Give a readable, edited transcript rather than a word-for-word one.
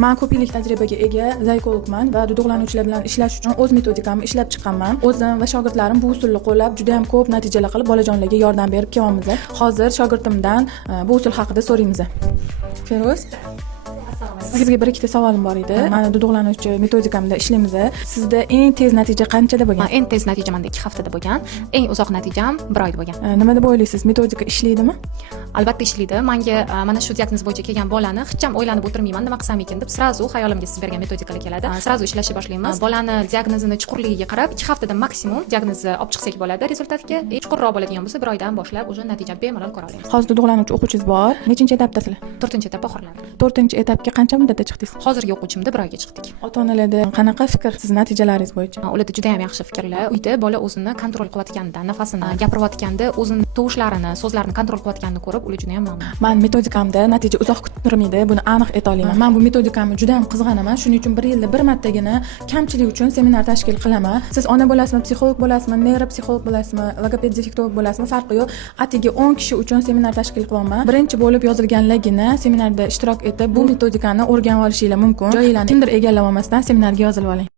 Men ko'p yillik tajribaga ega zaykologman va duduqlanuvchilar bilan ishlash uchun o'z metodikamni ishlab chiqqanman. O'zim va shogirdlarim bu usulni qo'llab juda ham ko'p natijalar qilib bolajonlarga yordam berib kelyapmiz. Hozir shogirdimdan bu usul haqida so'raymiz. Feroz, sizga bir ikkita savolim bor edi. Mana duduqlanuvchi metodikamda ishlaymiz. Sizda eng tez natija qanchada bo'lgan? Eng tez natija menda 2 haftada bo'lgan. Eng uzoq natijam 1 oyda bo'lgan. Nima deb o'ylaysiz? Metodika ishlaydimi? Albatta ishlaydi. Menga mana shu diagnoz bo'yicha kelgan bolani hech ham o'ylanib o'tirmayman, nima qilsam ekan deb srazu hayolimga siz bergan metodikalar keladi. Srazu ishlashga boshlaymiz. Bolani diagnozini chuqurligiga qarab 2 haftada maksimum diagnozni olib chiqsak bo'ladi. Rezultatga chuqurroq bo'ladigan bo'lsa 1 oydan boshlab o'sha natija bemalol ko'ra olamiz. Hozir duduqlanuvchi o'quvchingiz bor. Nechinchi etapdasizlar? 4-etap oxirladi. 4-etapga qancha muddatda chiqdingiz? Hozirgi o'quvchimda 1 oyga chiqdik. Ota-onalarda qanaqa fikr siz natijalaringiz bo'yicha? Ularda juda ham yaxshi fikrlar. Uyda bola o'zini kontrol qilayotganda, nafasini gapirayotganda, o'zini tovushlarini, so'zlarini kontrol qilayotganini ko'rib, ular juda ham mamnun. Men metodikamda natija uzoq kuttirmaydi, buni aniq ayta olaman. Men bu metodikamni juda ham qizg'anaman. Shuning uchun 1 yilda bir martagina kamchilik uchun seminar tashkil qilaman. Siz ona bo'lasizmi, psixolog bo'lasizmi, neyropsixolog bo'lasizmi, logoped defektolog bo'lasizmi, farqi yo'q. Atigi 10 kishi uchun seminar tashkil qilaman. Birinchi bo'lib yozilganlargina seminarda ishtirok etib, bu metodikani o'rganib olishinglar mumkin. Joyinglarni kimdir egallab olmasdan seminarga yozilib oling.